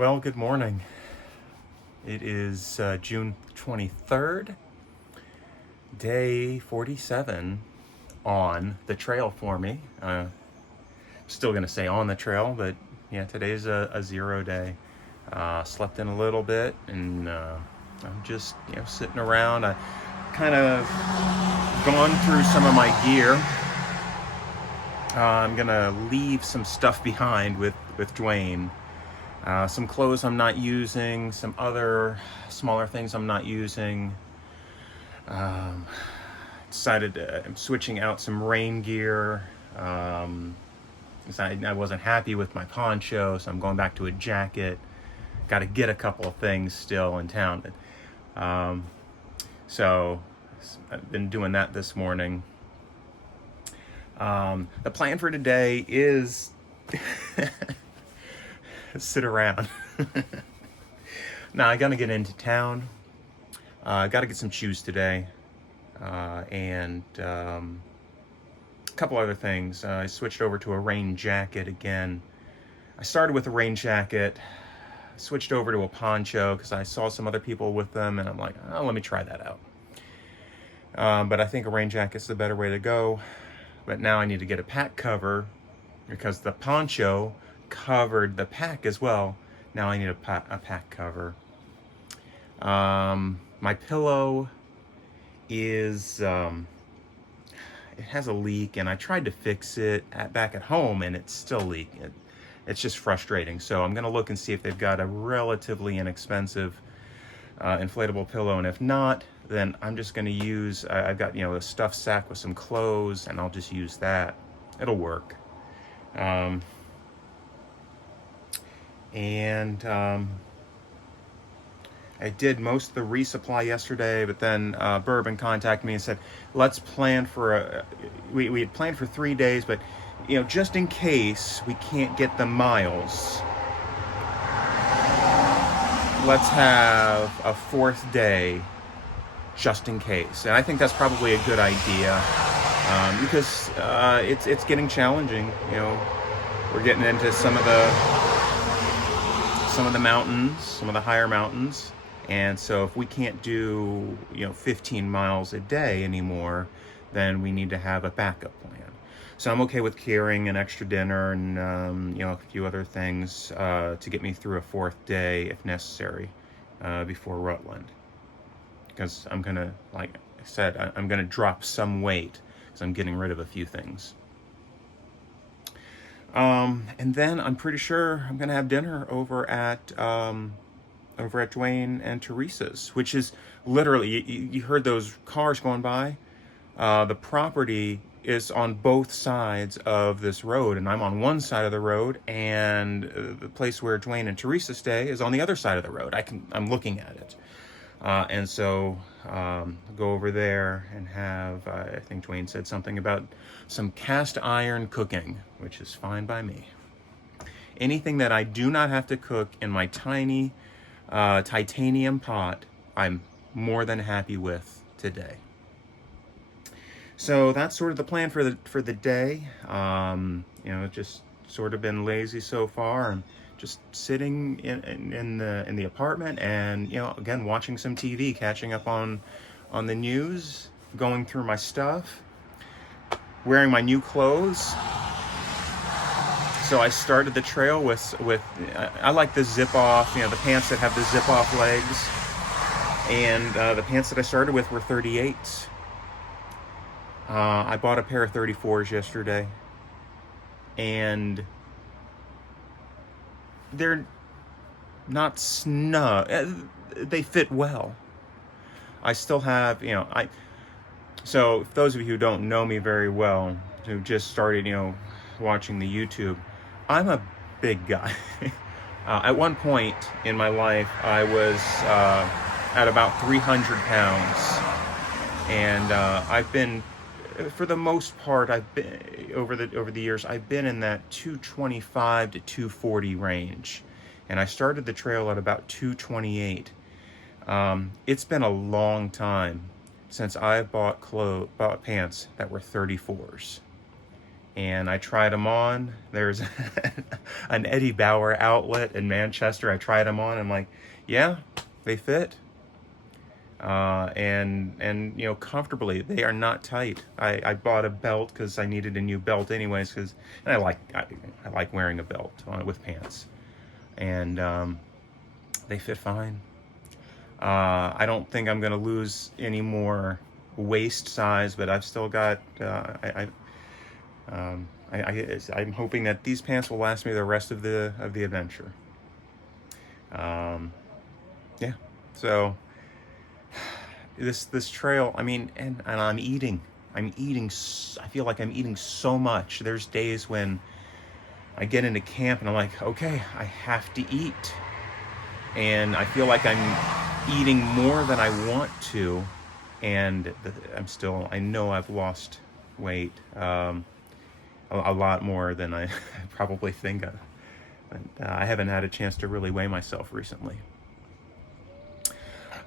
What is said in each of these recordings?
Well, good morning. It is June 23rd, day 47 on the trail for me. Still going to say on the trail, but yeah, today's a zero day. Slept in a little bit, and I'm just sitting around. I kind of gone through some of my gear. I'm going to leave some stuff behind with Dwayne. Some clothes I'm not using, some other smaller things I'm not using. Decided I'm switching out some rain gear. 'Cause I wasn't happy with my poncho, so I'm going back to a jacket. Got to get a couple of things still in town. So I've been doing that this morning. The plan for today is sit around. Now I gotta get into town. I gotta get some shoes today, and a couple other things. I switched over to a rain jacket again. I started with a rain jacket, switched over to a poncho because I saw some other people with them, and I'm like, oh, let me try that out. But I think a rain jacket's the better way to go. But now I need to get a pack cover because the poncho covered the pack as well. Now I need a pack cover. My pillow is it has a leak, and I tried to fix it back at home, and it's still leaking. It's just frustrating. So I'm gonna look and see if they've got a relatively inexpensive inflatable pillow, and if not, then I'm just gonna use. I've got a stuffed sack with some clothes, and I'll just use that. It'll work. I did most of the resupply yesterday, but then Bourbon contacted me and said, let's plan for we had planned for 3 days, but just in case we can't get the miles, let's have a 4th day just in case. And I think that's probably a good idea, because it's getting challenging. We're getting into some of the mountains, some of the higher mountains. And so if we can't do 15 miles a day anymore, then we need to have a backup plan. So I'm okay with carrying an extra dinner and a few other things to get me through a 4th day if necessary before Rutland. Because I'm gonna, like I said, I'm gonna drop some weight because I'm getting rid of a few things. And then I'm pretty sure I'm gonna have dinner over at Dwayne and Teresa's, which is literally, you heard those cars going by. The property is on both sides of this road, and I'm on one side of the road, and the place where Dwayne and Teresa stay is on the other side of the road. I'm looking at it. And so go over there and have, I think Dwayne said something about some cast iron cooking, which is fine by me. Anything that I do not have to cook in my tiny titanium pot, I'm more than happy with today. So that's sort of the plan for the day. Just sort of been lazy so far, and just sitting in the apartment, and again watching some TV, catching up on the news, going through my stuff, wearing my new clothes. So I started the trail with I like the zip off, the pants that have the zip off legs, and the pants that I started with were 38s. I bought a pair of 34s yesterday, and they're not snug. They fit well. I still have, so if those of you who don't know me very well, who just started, watching the YouTube, I'm a big guy. At one point in my life, I was at about 300 pounds, and I've been, for the most part, I've been over the years, I've been in that 225 to 240 range, and I started the trail at about 228. It's been a long time since I've bought pants that were 34s, and I tried them on. There's an Eddie Bauer outlet in Manchester. I tried them on. I'm like, yeah, they fit. And you know, comfortably. They are not tight. I bought a belt because I needed a new belt anyways. And I like wearing a belt with pants, and they fit fine. I don't think I'm gonna lose any more waist size, but I've still got. I'm hoping that these pants will last me the rest of the adventure. Yeah. So this trail, I mean, and I'm eating. I feel like I'm eating so much. There's days when I get into camp and I'm like, okay, I have to eat, and I feel like I'm eating more than I want to, and I know I've lost weight, a lot more than I probably think of. I haven't had a chance to really weigh myself recently.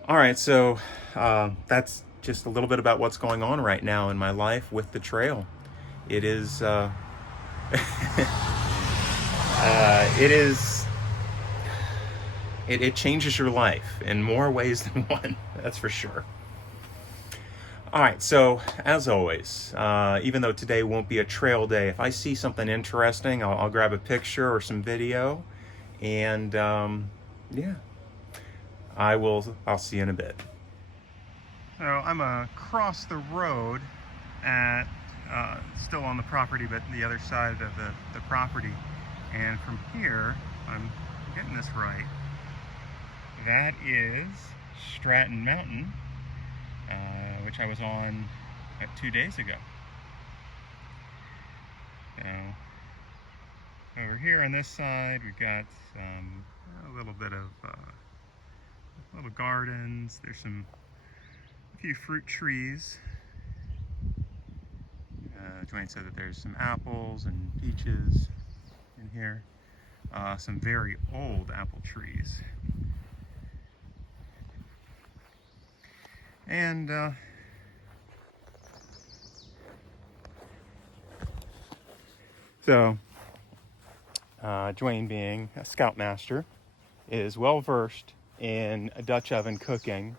All right, so that's just a little bit about what's going on right now in my life with the trail. It is, it changes your life in more ways than one. That's for sure. All right, so as always, even though today won't be a trail day, if I see something interesting, I'll grab a picture or some video, and yeah, I'll see you in a bit. So I'm across the road at, still on the property, but the other side of the property. And from here, I'm getting this right, that is Stratton Mountain, which I was on 2 days ago. So over here on this side, we've got a little bit of little gardens. There's a few fruit trees. Dwayne said that there's some apples and peaches in here. Some very old apple trees. And so Dwayne, being a scoutmaster, is well versed in a Dutch oven cooking,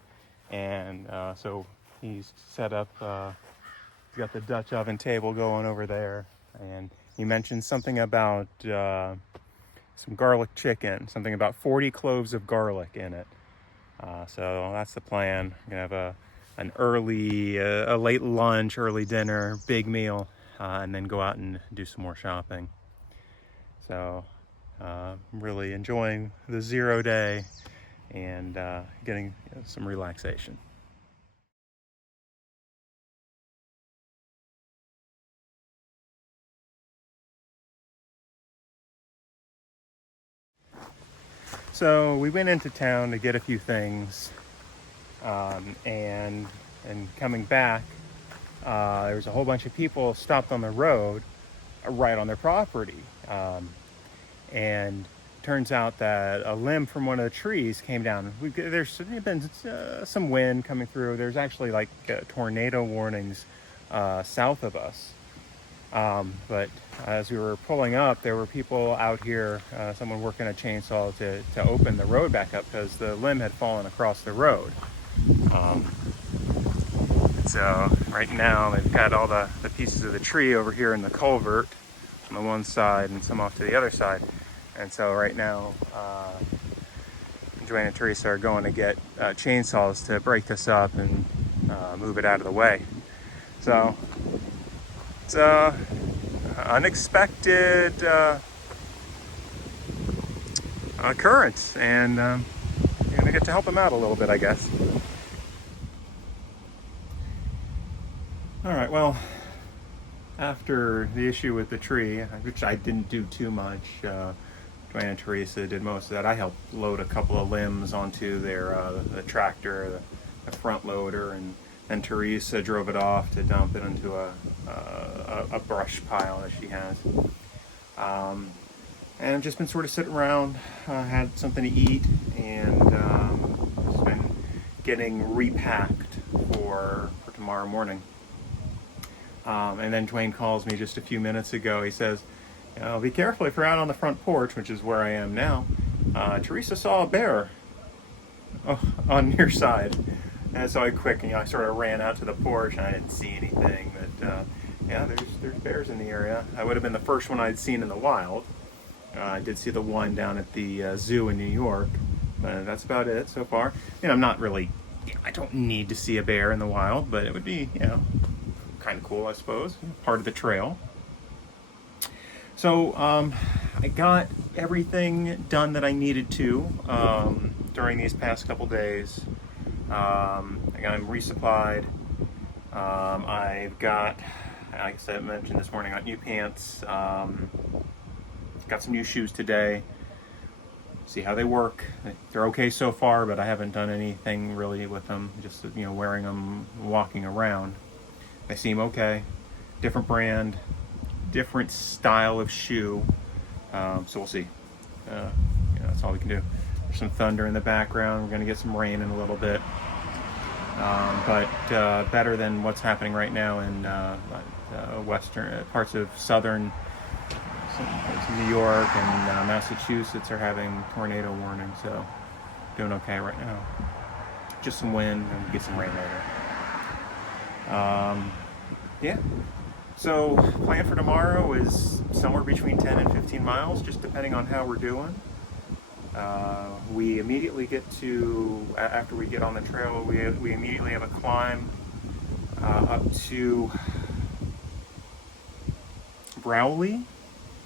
and so he's set up, he's got the Dutch oven table going over there, and he mentioned something about some garlic chicken, something about 40 cloves of garlic in it. So that's the plan. We're gonna have a late lunch, early dinner, big meal, and then go out and do some more shopping. So I'm really enjoying the 0 day and getting some relaxation. So we went into town to get a few things, and coming back, there was a whole bunch of people stopped on the road right on their property, and turns out that a limb from one of the trees came down. There's been some wind coming through. There's actually like tornado warnings south of us. But as we were pulling up, there were people out here, someone working a chainsaw to open the road back up because the limb had fallen across the road. So right now they've got all the pieces of the tree over here in the culvert on the one side and some off to the other side. And so right now, Joanne and Teresa are going to get chainsaws to break this up and move it out of the way. So it's unexpected occurrence, and you're gonna get to help them out a little bit, I guess. All right, well, after the issue with the tree, which I didn't do too much, Dwayne and Teresa did most of that. I helped load a couple of limbs onto their the tractor, the front loader, and then Teresa drove it off to dump it into a brush pile that she has. And I've just been sort of sitting around, had something to eat, and just been getting repacked for tomorrow morning. And then Dwayne calls me just a few minutes ago. He says, be careful if you're out on the front porch, which is where I am now. Teresa saw a bear on your side. And so I sort of ran out to the porch, and I didn't see anything. But yeah, there's bears in the area. I would have been the first one I'd seen in the wild. I did see the one down at the zoo in New York, but that's about it so far. I'm not really, I don't need to see a bear in the wild, but it would be, kind of cool, I suppose, part of the trail. So I got everything done that I needed to during these past couple days. I'm resupplied. I've got, like I said, mentioned this morning, I got new pants. Got some new shoes today. See how they work. They're okay so far, but I haven't done anything really with them. Just wearing them, walking around. They seem okay. Different brand, different style of shoe. So we'll see. That's all we can do. There's some thunder in the background. We're gonna get some rain in a little bit. But better than what's happening right now in western parts of southern. Some parts of New York and Massachusetts are having tornado warnings, so doing okay right now. Just some wind and get some rain later. Yeah. So plan for tomorrow is somewhere between 10 and 15 miles, just depending on how we're doing. We immediately get to, after we get on the trail, we immediately have a climb up to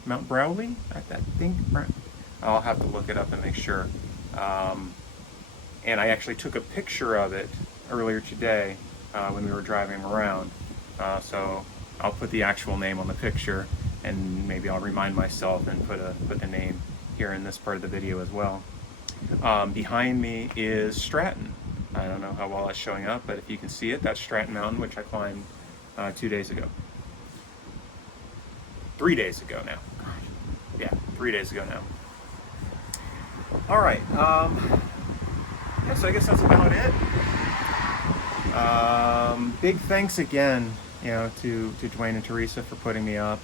Mount Browley, I think. I'll have to look it up and make sure. And I actually took a picture of it earlier today when we were driving around. So I'll put the actual name on the picture, and maybe I'll remind myself and put the name here in this part of the video as well. Behind me is Stratton. I don't know how well that's showing up, but if you can see it, that's Stratton Mountain, which I climbed 2 days ago. 3 days ago now. Yeah, 3 days ago now. All right. So I guess that's about it. Big thanks again, to Dwayne and Teresa for putting me up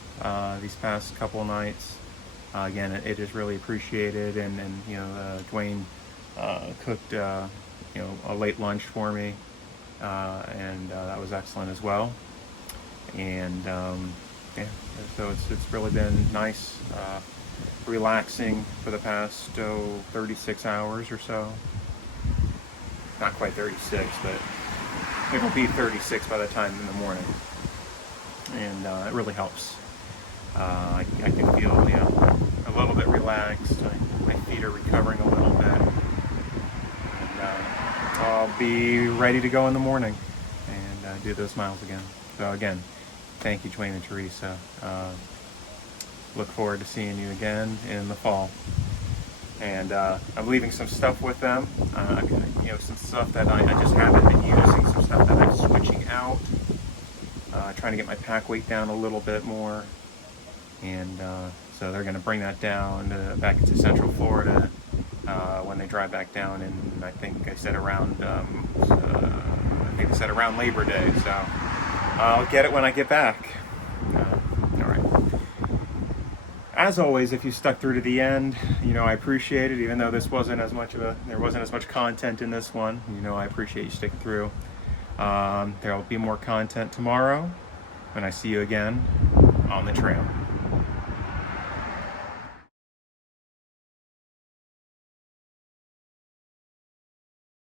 these past couple of nights. Again, it is really appreciated, and Dwayne cooked a late lunch for me, and that was excellent as well. And yeah, so it's really been nice, relaxing for the past 36 hours or so. Not quite 36, but it'll be 36 by the time in the morning, and it really helps. I can feel a little bit relaxed. My feet are recovering a little bit, and I'll be ready to go in the morning and do those miles again. So again, thank you, Dwayne and Teresa. Look forward to seeing you again in the fall. And I'm leaving some stuff with them. Some stuff that I just haven't been using, some stuff that I'm switching out. Trying to get my pack weight down a little bit more. And so they're going to bring that down back into Central Florida when they drive back down. And I think I said around Labor Day. So I'll get it when I get back. All right. As always, if you stuck through to the end, I appreciate it. Even though there wasn't as much content in this one, I appreciate you sticking through. There will be more content tomorrow when I see you again on the trail.